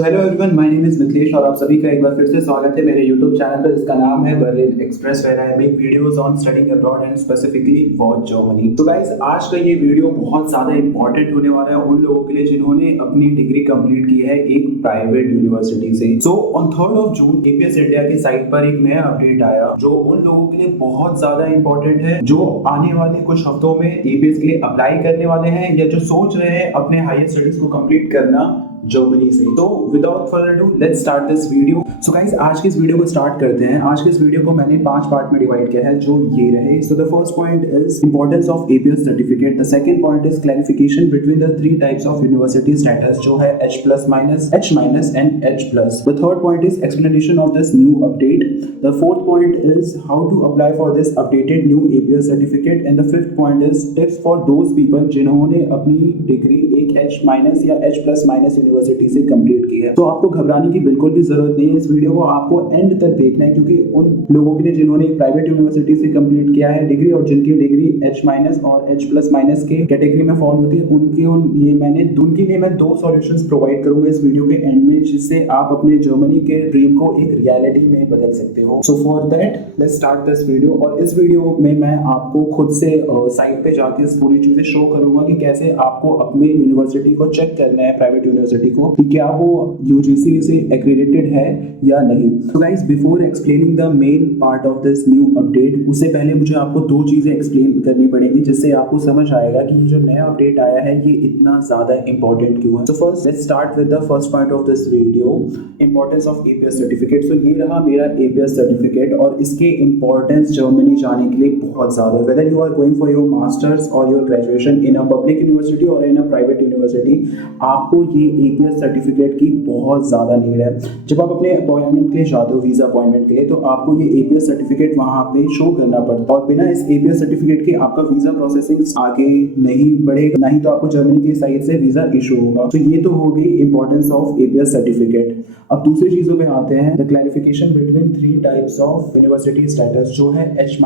So hello everyone, my name is Mithilesh और आप सभी का एक बार फिर से स्वागत है मेरे यूट्यूब चैनल पर जिसका नाम है Berlin Express, where I make videos on studying abroad and specifically for Germany. तो गाइस, आज का ये वीडियो बहुत ज्यादा इंपॉर्टेंट होने वाला है उन लोगों के लिए जिन्होंने अपनी डिग्री कंप्लीट की है एक प्राइवेट यूनिवर्सिटी से। So on 3rd of June APS India की साइट पर एक नया अपडेट आया जो उन लोगों के लिए बहुत ज्यादा इंपॉर्टेंट है जो आने वाले कुछ हफ्तों में एपीएस के लिए अप्लाई करने वाले हैं या जो सोच रहे हैं अपने हायर स्टडीज को कंप्लीट करना जर्मनी से। तो without further do let's start this video. So guys, आज के इस वीडियो को स्टार्ट करते हैं। आज के इस वीडियो को मैंने 5 पार्ट में डिवाइड किया है जो ये रहे। So the first point is importance of APS certificate. The second point is clarification between the 3 types of university status जो है H+, H- and H+। The third point is explanation of this new update. The fourth point is how to apply for this updated new APS certificate and the fifth point is tips for those people जिन्होंने अपनी degree एक H- या H+- university से complete की है। तो आपको घबराने की बिल्कुल भी जरूरत नहीं है। इस वीडियो को आपको एंड तक देखना है क्योंकि उन लोगों के लिए जिन्होंने प्राइवेट यूनिवर्सिटी से कंप्लीट किया है डिग्री और जिनकी डिग्री H- और H+- के कैटेगरी में फॉल होती है उनके लिए मैं 2 सॉल्यूशंस प्रोवाइड करूंगा इस वीडियो के एंड में जिससे आप अपने जर्मनी के ड्रीम को एक रियलिटी में बदल सकते हो। So for that let's start this video. और इस वीडियो में मैं आपको खुद से साइट पे जाके इस पूरी चीजें शो करूंगा कि कैसे आपको अपने यूनिवर्सिटी को चेक करना है, प्राइवेट यूनिवर्सिटी को, कि क्या वो यूजीसी से एक्रेडिटेड है या नहीं। तो guys, before explaining the main part of this new update, उससे पहले मुझे आपको 2 चीजें एक्सप्लेन करनी पड़ेगी जिससे आपको समझ आएगा कि ये जो नया अपडेट आया है ये इतना ज्यादा इंपॉर्टेंट क्यों है। तो first let's start with the first part of this video, importance of APS certificate. तो ये रहा मेरा एपीएस सर्टिफिकेट और इसके इंपॉर्टेंस जर्मनी जाने के लिए बहुत ज्यादा है। Whether you are going for your masters और your graduation in a public university और इन अ प्राइवेट यूनिवर्सिटी, आपको ये एपीएस सर्टिफिकेट की बहुत ज्यादा नीड है। जब आप अपने अपॉइंटमेंट के लिए जाते हो, वीजा अपॉइंटमेंट के लिए, तो आपको ये एपीएस सर्टिफिकेट वहां पे शो करना पड़ता है और बिना इस एपीएस सर्टिफिकेट के आपका वीजा प्रोसेसिंग आगे नहीं बढ़ेगा, ना ही तो आपको जर्मनी की साइड से वीजा इशू होगा। तो ये तो हो गई इंपॉर्टेंस ऑफ एपीएस सर्टिफिकेट। अब दूसरी चीजों पे आते हैं, the clarification between 3 types of university status जो है H-+,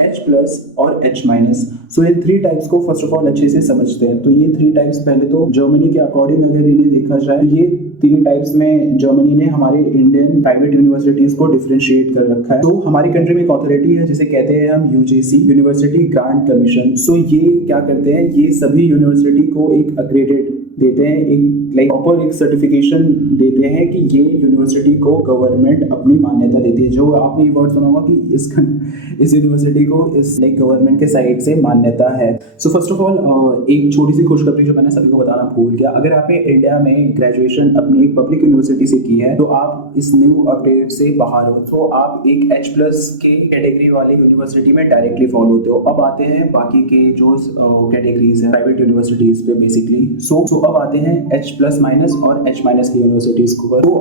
H+ और H-। सो इन 3 टाइप्स को फर्स्ट ऑफ ऑल अच्छे से समझते हैं। तो ये 3 टाइप्स पहले तो जर्मनी के अकॉर्डिंग अगर इन्हें देखा जाए, ये 3 टाइप्स में जर्मनी ने हमारे इंडियन प्राइवेट यूनिवर्सिटीज को डिफरेंशिएट कर रखा है। तो हमारी कंट्री में एक अथॉरिटी है जिसे कहते हैं हम यूजीसी, यूनिवर्सिटी ग्रांट कमीशन। सो ये क्या करते हैं, ये सभी यूनिवर्सिटी को एक अग्रेडेड देते हैं, एक लाइक प्रॉपर एक सर्टिफिकेशन देते हैं कि ये यूनिवर्सिटी को गवर्नमेंट अपनी मान्यता देती है। जो आपने ये वर्ड सुना होगा कि इस यूनिवर्सिटी को इस लाइक गवर्नमेंट के साइड से मान्यता है। सो फर्स्ट ऑफ ऑल एक छोटी सी खुशखबरी जो मैंने सभी को बताना भूल गया, अगर आपने इंडिया में ग्रेजुएशन अपनी एक पब्लिक यूनिवर्सिटी से की है तो आप इस न्यू अपडेट से बाहर हो, तो आप एक H+ के कैटेगरी वाली यूनिवर्सिटी में डायरेक्टली फॉलो होते हो। अब आते हैं बाकी के जो कैटेगरीज हैं प्राइवेट यूनिवर्सिटीज पे बेसिकली। सो अब आते हैं H+- और H- की यूनिवर्सिटीज को। तो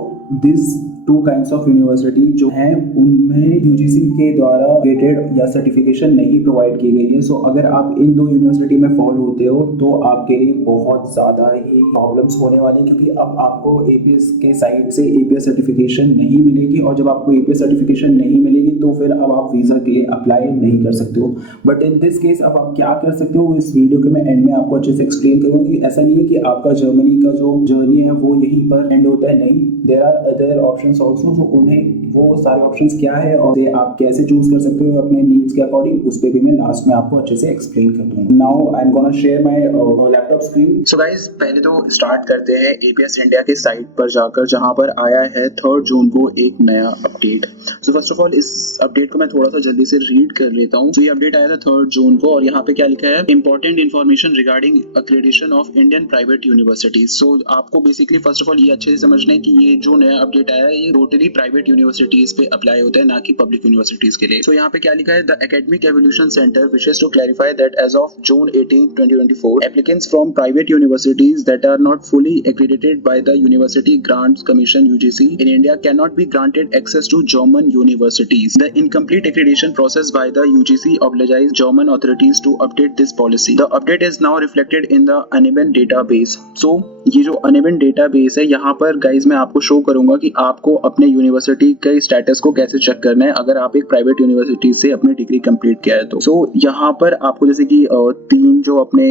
दिस 2 काइंड्स ऑफ यूनिवर्सिटी जो हैं उनमें यूजीसी के द्वारा रेटेड या सर्टिफिकेशन नहीं प्रोवाइड की गई है। सो अगर आप इन 2 यूनिवर्सिटी में फॉल होते हो तो आपके लिए बहुत ज़्यादा ही प्रॉब्लम्स होने वाली, क्योंकि अब आपको एपीएस के साइड से एपीएस सर्टिफिकेशन नहीं मिलेगी और जब आपको एपीएस सर्टिफिकेशन नहीं मिलेगी तो फिर अब आप वीज़ा के लिए अप्लाई नहीं कर सकते हो। बट इन दिस केस अब आप क्या कर सकते हो, इस वीडियो के मैं एंड में आपको अच्छे से एक्सप्लेन करूँगा कि ऐसा नहीं है कि आपका जर्मनी का जो जर्नी है वो यहीं पर एंड होता है। नहीं, there are other options also. तो उन्हें वो सारे ऑप्शंस क्या है और आप कैसे चूज कर सकते हो अपने नीड्स के अकॉर्डिंग, उस पे भी मैं लास्ट में आपको अच्छे से एक्सप्लेन कर दूंगा। Now I am gonna share my laptop screen. So guys, पहले तो स्टार्ट करते हैं एपीएस इंडिया के साइट पर जाकर, जहां पर आया है 3rd जून को एक नया update. So first of all इस अपडेट को मैं थोड़ा सा जल्दी से रीड कर लेता हूँ। तो ये अपडेट आया था 3rd जून को और यहाँ पे क्या लिखा है, important information regarding accreditation of Indian private universities. So आपको बेसिकली फर्स्ट ऑफ ऑल ये अच्छे से समझना है कि ये जो नया अपडेट आया है ये टोटली प्राइवेट यूनिवर्सिटीज पे अप्लाई होता है, ना कि पब्लिक यूनिवर्सिटीज के लिए। तो यहाँ पे क्या लिखा है, the academic evaluation centre wishes to clarify that as of June 18, 2024 applicants from private universities that are not fully accredited by the University Grants Commission (UGC) in India cannot be granted access to German universities. The incomplete accreditation process by the UGC obliges German authorities to update this policy. The update is now reflected in the Aneben database. So ये जो Aneben database है, यहाँ पर guys मैं आपको show करूंगा कि आपको अपने यूनिवर्सिटी के स्टेटस को कैसे चेक करना है अगर आप एक प्राइवेट यूनिवर्सिटी से अपनी डिग्री कंप्लीट किया है तो। सो यहाँ पर आपको जैसे कि तीन जो अपने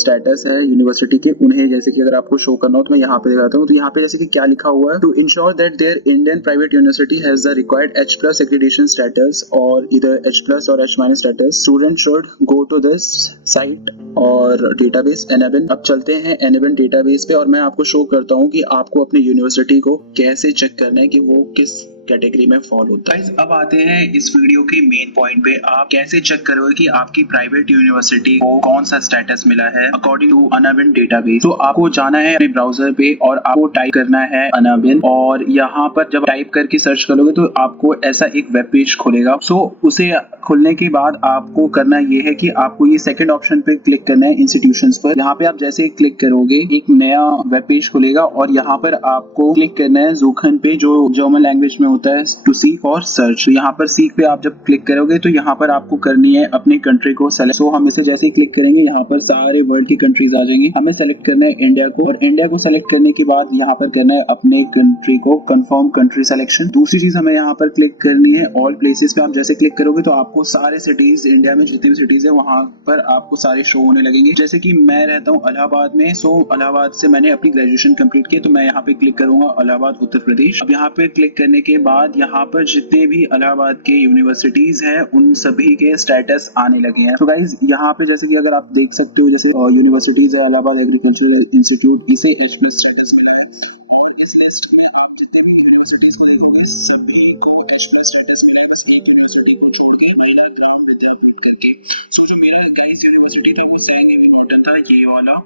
स्टेटस है यूनिवर्सिटी के, उन्हें जैसे कि अगर आपको शो करना हो तो मैं यहाँ पे दिखाता हूँ। तो यहाँ पे जैसे कि क्या लिखा हुआ है, to ensure that their Indian private university has the required H+ accreditation status or either H+ or H- status, student should go to this site और डेटाबेस NABIN। अब चलते हैं NABIN डेटाबेस पे और मैं आपको शो करता हूँ कि आपको अपने यूनिवर्सिटी को कैसे चेक करना है कि वो किस कैटेगरी में फॉल होता है। अब आते हैं इस वीडियो के मेन पॉइंट पे, आप कैसे चेक करोगे कि आपकी प्राइवेट यूनिवर्सिटी को कौन सा स्टेटस मिला है अकॉर्डिंग टू NABIN डेटाबेस। तो आपको जाना है अपने ब्राउजर पे और आपको टाइप करना है NABIN, और यहाँ पर जब टाइप करके सर्च करोगे तो आपको ऐसा एक वेब पेज खुलेगा। सो उसे खुलने के बाद आपको करना ये है कि आपको ये सेकंड ऑप्शन पे क्लिक करना है, इंस्टीट्यूशंस पर। यहाँ पे आप जैसे ही क्लिक करोगे एक नया वेब पेज खुलेगा और यहाँ पर आपको क्लिक करना है ज़ुकन पे, जो जर्मन लैंग्वेज में होता है टू सीक और सर्च। तो यहाँ पर सीक पे आप जब क्लिक करोगे तो यहाँ पर आपको करनी है अपनी कंट्री को सेलेक्ट। सो हम इसे जैसे ही क्लिक करेंगे यहाँ पर सारे वर्ल्ड की कंट्रीज आ जाएंगी। हमें सेलेक्ट करना है इंडिया को, और इंडिया को सेलेक्ट करने के बाद यहाँ पर करना है अपने कंट्री को कंफर्म कंट्री सिलेक्शन। दूसरी चीज हमें यहाँ पर क्लिक करनी है ऑल प्लेसेस पे। आप जैसे क्लिक करोगे तो आपको सारे सिटीज, इंडिया में जितनी भी सिटीज है वहाँ पर आपको सारे शो होने लगेंगे। जैसे कि मैं रहता हूँ इलाहाबाद में, सो इलाहाबाद से मैंने अपनी ग्रेजुएशन कंप्लीट की, तो मैं यहाँ पे क्लिक करूंगा इलाहाबाद उत्तर प्रदेश। अब यहाँ पे क्लिक करने के बाद यहाँ पर जितने भी इलाहाबाद के यूनिवर्सिटीज हैं उन सभी के स्टेटस आने लगे हैं। तो गाइज यहाँ पे जैसे कि अगर आप देख सकते हो, जैसे यूनिवर्सिटीज है इलाहाबाद एग्रीकल्चरल इंस्टीट्यूट, इसे H+ स्टेटस मिला है। और इस लिस्ट में आप जितने भी यूनिवर्सिटीज को देखोगे सभी को H+ स्टेटस मिला है, बस एक यूनिवर्सिटी को छोड़ के, महिला ग्राम विद्यापीठ करके। सो जो मेरा गाइस यूनिवर्सिटी था वो सैनी में मॉडल था, ये वाला।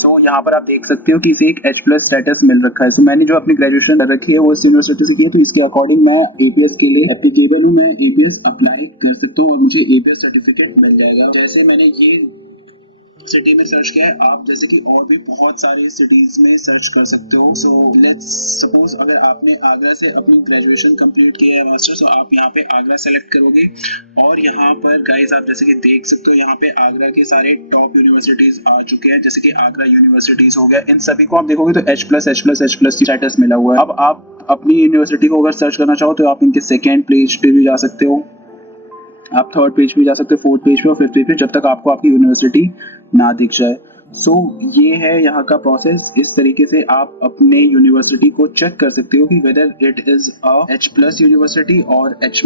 सो यहाँ पर आप देख सकते हो कि इसे एक H+ स्टेटस मिल रखा है। सो मैंने जो अपनी ग्रेजुएशन कर रखी है वो इस यूनिवर्सिटी से की है, तो इसके अकॉर्डिंग मैं APS के लिए एप्लीकेबल हूँ। मैं APS अप्लाई कर सकता हूँ और मुझे APS सर्टिफिकेट मिल जाएगा। जैसे मैंने ये सिटी में सर्च किया है, आप जैसे कि और भी बहुत सारी सिटीज में सर्च कर सकते हो। सो लेट्स सपोज अगर आपने आगरा से अपनी ग्रेजुएशन कंप्लीट किया है मास्टर्स, तो आप यहाँ पे आगरा सेलेक्ट करोगे और यहाँ पर गाइस आप जैसे कि देख सकते हो यहाँ पे आगरा के सारे टॉप यूनिवर्सिटीज आ चुके हैं, जैसे कि आगरा यूनिवर्सिटीज हो गया। इन सभी को आप देखोगे तो H+ स्टेटस मिला हुआ है। अब आप अपनी यूनिवर्सिटी को अगर सर्च करना चाहो तो आप इनके सेकेंड पेज पे भी जा सकते हो, आप थर्ड पेज पे जा सकते हो, फोर्थ पेज पे और फिफ्थ पेज पे, जब तक आपको आपकी यूनिवर्सिटी ना दिख जाए। सो ये है यहाँ का प्रोसेस। इस तरीके से आप अपने यूनिवर्सिटी को चेक कर सकते हो कि whether it is a H+ university और H-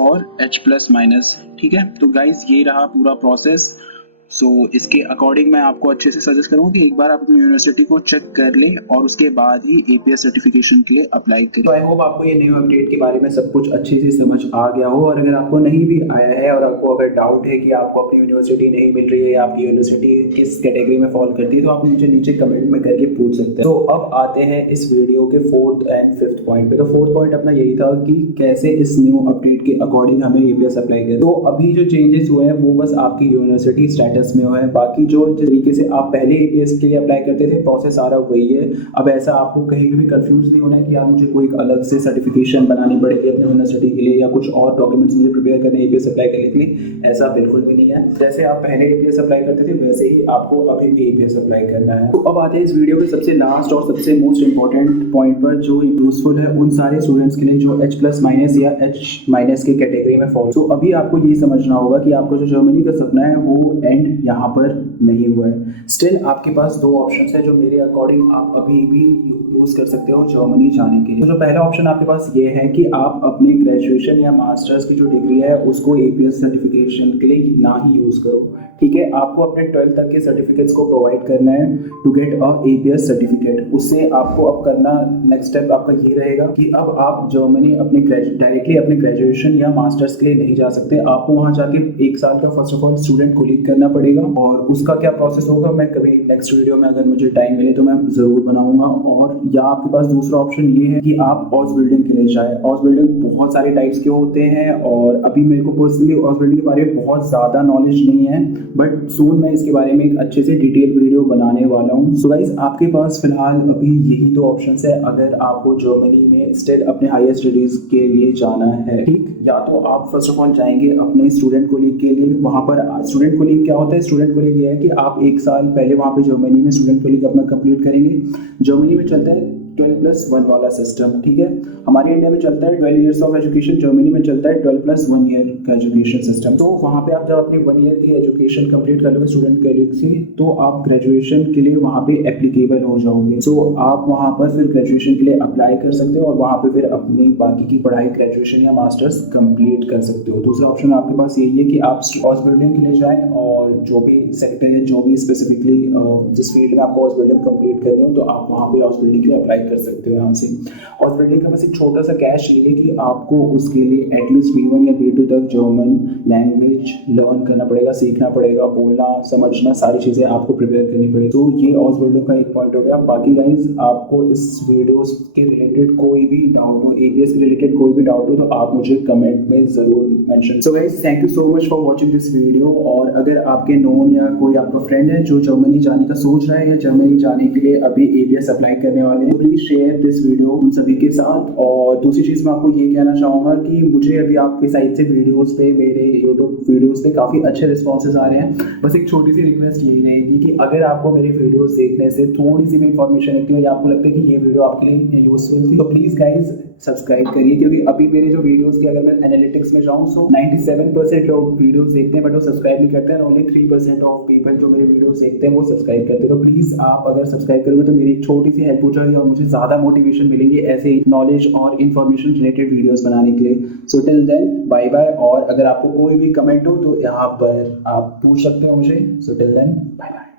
और H+-। ठीक है, तो गाइस ये रहा पूरा प्रोसेस। सो इसके अकॉर्डिंग मैं आपको अच्छे से सजेस्ट करूंगा कि एक बार आप अपनी यूनिवर्सिटी को चेक कर लें और उसके बाद ही APS सर्टिफिकेशन के लिए अप्लाई करें। तो आई होप आपको ये न्यू अपडेट के बारे में सब कुछ अच्छे से समझ आ गया हो, और अगर आपको नहीं भी आया है और आपको अगर डाउट है कि आपको अपनी यूनिवर्सिटी नहीं मिल रही है या आपकी यूनिवर्सिटी किस कैटेगरी में फॉल करती है, तो आप मुझे नीचे कमेंट में करके पूछ सकते हैं। तो अब आते हैं इस वीडियो के 4th एंड 5th पॉइंट पे। तो 4th पॉइंट अपना यही था कि कैसे इस न्यू अपडेट के अकॉर्डिंग हमें APS अप्लाई करें। तो अभी जो चेंजेस हुए हैं वो बस आपकी यूनिवर्सिटी स्टेटस में हुआ है, बाकी जो तरीके से आप पहले APS के लिए अप्लाई करते थे प्रोसेस सारा वही है। अब ऐसा आपको कहीं भी कंफ्यूज नहीं होना है कि यार मुझे कोई अलग से सर्टिफिकेशन बनानी पड़ेगी अपने यूनिवर्सिटी के लिए या कुछ और डॉक्यूमेंट्स मुझे प्रिपेयर करने APS अप्लाई करने के लिए, ऐसा बिल्कुल भी नहीं है। जैसे आप पहले APS अप्लाई करते थे वैसे ही आपको अभी भी APS अप्लाई करना है। तो अब आते हैं इस वीडियो के सबसे लास्ट और सबसे मोस्ट इंपॉर्टेंट पॉइंट पर, जो यूजफुल है उन सारे स्टूडेंट्स के लिए जो H+ या H- के कैटेगरी में फॉल। तो अभी आपको ये समझना होगा कि आपका जो जर्मनी का सपना है वो एंड यहाँ पर नहीं हुआ है। स्टिल आपके पास दो ऑप्शंस है जो मेरे अकॉर्डिंग आप अभी भी यूज कर सकते हो जर्मनी जाने के लिए। तो जो पहला ऑप्शन आपके पास ये है कि आप अपनी ग्रेजुएशन या मास्टर्स की जो डिग्री है उसको APS सर्टिफिकेशन के लिए ना ही यूज करो। ठीक है, आपको अपने 12th तक के सर्टिफिकेट्स को प्रोवाइड करना है to get a APS certificate. उससे आपको अब करना नेक्स्ट स्टेप आपका ये रहेगा कि अब आप जर्मनी अपने डायरेक्टली अपने ग्रेजुएशन या मास्टर्स के लिए नहीं जा सकते। आपको वहाँ जाके 1 साल का फर्स्ट ऑफ ऑल स्टूडेंट को लीड करना पड़ेगा, और उसका क्या प्रोसेस होगा मैं कभी नेक्स्ट वीडियो में अगर मुझे टाइम मिले तो मैं जरूर बनाऊंगा। और या आपके पास दूसरा ऑप्शन ये है कि आप ऑस बिल्डिंग के लिए जाए। ऑस बिल्डिंग बहुत सारे टाइप्स के होते हैं और अभी मेरे को पर्सनली ऑस बिल्डिंग के बारे में बहुत ज़्यादा नॉलेज नहीं है, बट सून मैं इसके बारे में एक अच्छे से डिटेल वीडियो बनाने वाला हूँ। सो गाइस आपके पास फिलहाल अभी यही दो ऑप्शंस है अगर आपको जर्मनी में स्टिल अपने हायर स्टडीज के लिए जाना है। ठीक, या तो आप फर्स्ट ऑफ ऑल जाएंगे अपने स्टूडेंट कोलीग के लिए। वहाँ पर स्टूडेंट कोलीग क्या होता है? स्टूडेंट कोलीग ये है कि आप 1 साल पहले वहाँ पे जर्मनी में स्टूडेंट कोलीग अपना कंप्लीट करेंगे। जर्मनी में चलता है 12+1 वाला सिस्टम, ठीक है। हमारे इंडिया में चलता है 12 ईयर्स ऑफ एजुकेशन, जर्मनी में चलता है 12+1 ईयर का एजुकेशन सिस्टम। तो वहाँ पे आप जब अपनी 1 ईयर की एजुकेशन कंप्लीट कर लोगे स्टूडेंट गैलेक्सी, तो आप ग्रेजुएशन के लिए वहाँ पे एप्लीकेबल हो जाओगे। सो आप वहाँ पर फिर ग्रेजुएशन के लिए अप्लाई कर सकते हो और वहाँ पे फिर अपनी बाकी की पढ़ाई ग्रेजुएशन या मास्टर्स कंप्लीट कर सकते हो। दूसरा ऑप्शन आपके पास यही है कि आप हाउस बिल्डिंग के लिए जाएं और जो भी सेक्टर है, जो भी स्पेसिफिकली जिस फील्ड में आपको हाउस बिल्डिंग कंप्लीट करनी हो, तो आप वहाँ पे हाउस बिल्डिंग के लिए अप्लाई कर सकते हो। यहाँ से हाउस बिल्डिंग का बस एक छोटा सा कैश ये है कि आपको उसके लिए एटलीस्ट B1 या B2 तक जर्मन लैंग्वेज लर्न करना पड़ेगा, सीखना पड़ेगा, बोलना समझना सारी चीज़ें आपको प्रिपेयर करनी पड़ेगी। तो ये हाउस बिल्डिंग का एक पॉइंट हो गया। बाकी गाइज आपको इस वीडियोस के रिलेटेड कोई भी डाउट हो, ABS के रिलेटेड कोई भी डाउट हो, तो आप मुझे कमेंट में ज़रूर mention. So guys thank you so much for watching this video. और अगर आपके नोन या कोई आपका फ्रेंड है जो जर्मनी जाने का सोच रहा है या जर्मनी जाने के लिए अभी ABS अप्लाई करने वाले हैं, प्लीज शेयर दिस वीडियो उन सभी के साथ। और दूसरी चीज मैं आपको ये कहना चाहूंगा कि मुझे अभी आपके साइड से वीडियोस पे, मेरे यूट्यूब वीडियोस पे काफी अच्छे रिस्पॉन्सेज आ रहे हैं। बस एक छोटी सी रिक्वेस्ट यही रहेगी कि अगर आपको मेरे वीडियोस देखने से थोड़ी सी भी इंफॉर्मेशन लगती है या आपको लगता है कि ये वीडियो आपके लिए यूजफुल थी, तो प्लीज गाइज सब्सक्राइब करिए। क्योंकि अभी मेरे जो वीडियोस के अगर मैं एनालिटिक्स में जाऊँ तो 97% लोग वीडियोस देखते हैं बट वो सब्सक्राइब नहीं करते हैं, ओनली 3% ऑफ पीपल जो मेरे वीडियोस देखते हैं वो सब्सक्राइब करते हैं। तो प्लीज आप अगर सब्सक्राइब करोगे तो मेरी एक छोटी सी हेल्प हो जाएगी और मुझे ज्यादा मोटिवेशन मिलेंगे ऐसे नॉलेज और इन्फॉर्मेशन रिलेटेड वीडियोस बनाने के लिए। So till then bye bye. और अगर आपको कोई भी कमेंट हो तो यहाँ पर आप पूछ सकते हो मुझे। So till then bye bye.